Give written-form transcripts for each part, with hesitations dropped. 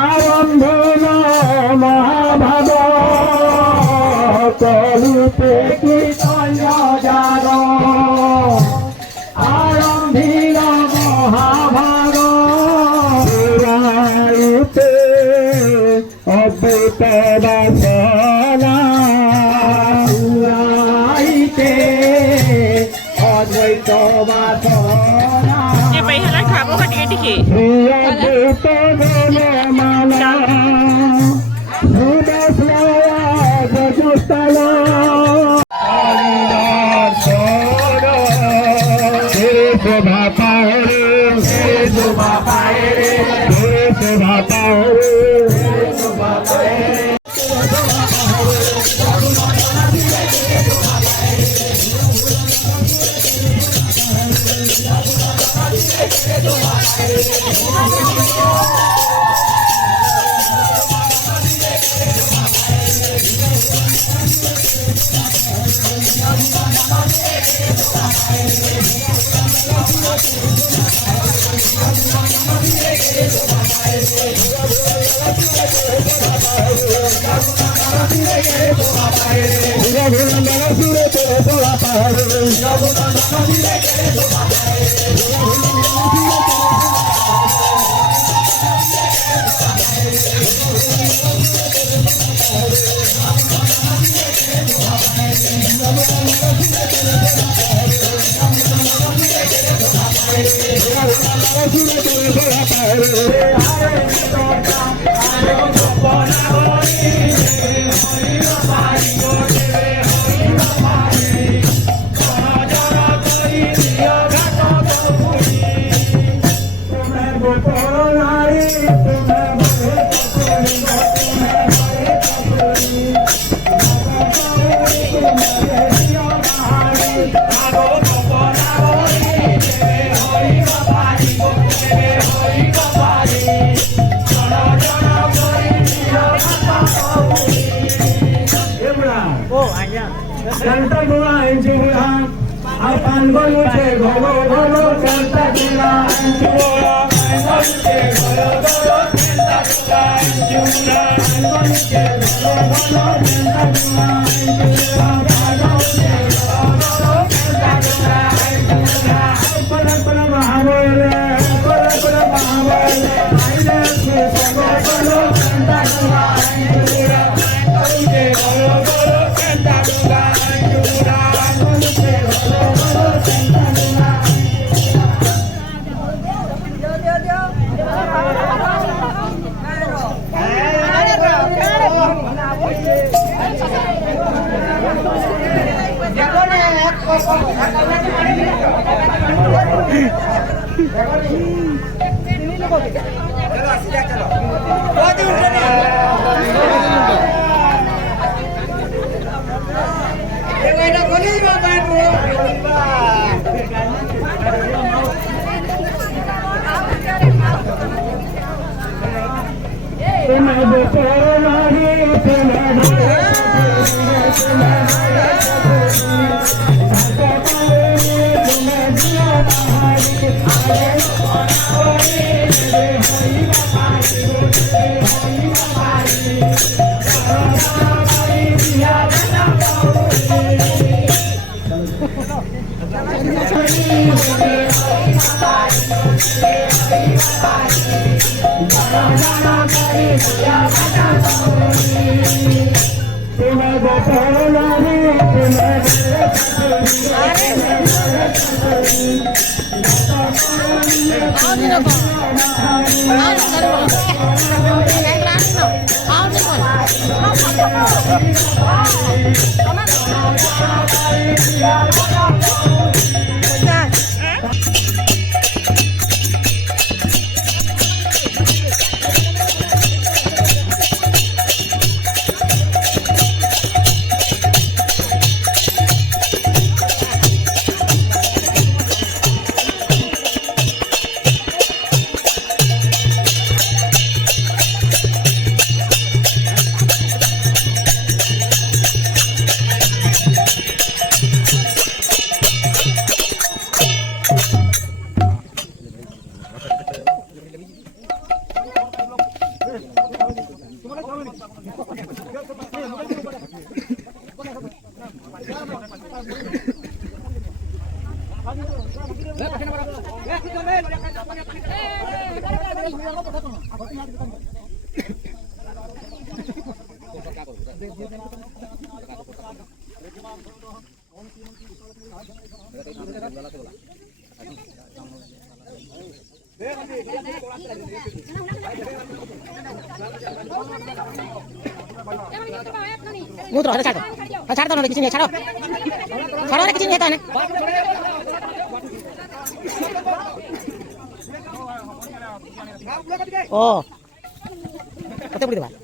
আরম্ভন মহাভাগ কলিতে কীর্তন্য জাগ আরম্ভিল মহাভাগ পুরাণতে অদ্বৈত বাসনা পুরাইতে অদ্বৈত বাসনাไปหาร้านขาโบกันดีๆ অদ্বৈত মালা জগতল শোভা পাহরে শোভা পাহরে শোভা পাহরে শোভা পাহরে Ngút rồi, nó chặt tao nó cái gì chặt đâu, chặt đâu cái gì tao này. Oh, kau boleh tu.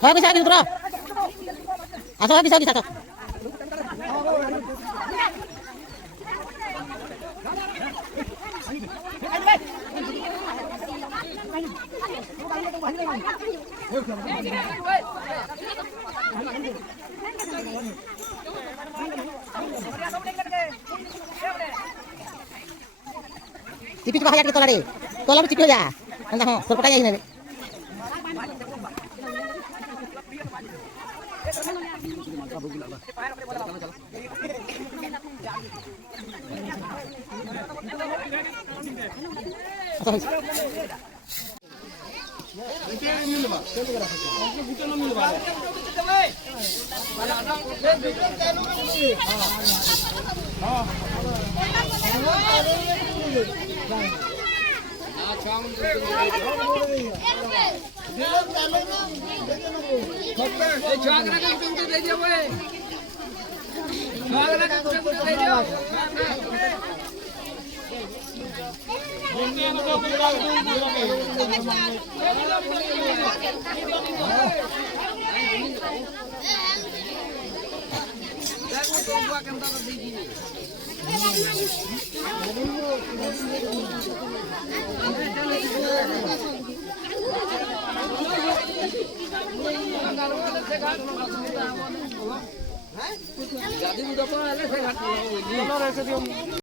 Hai bisa gitu bro. Asal bisa asal. Cipi coba hayat kita lari. Tolong cipi aja. Entah ho, perpakaian ini. Jadi udah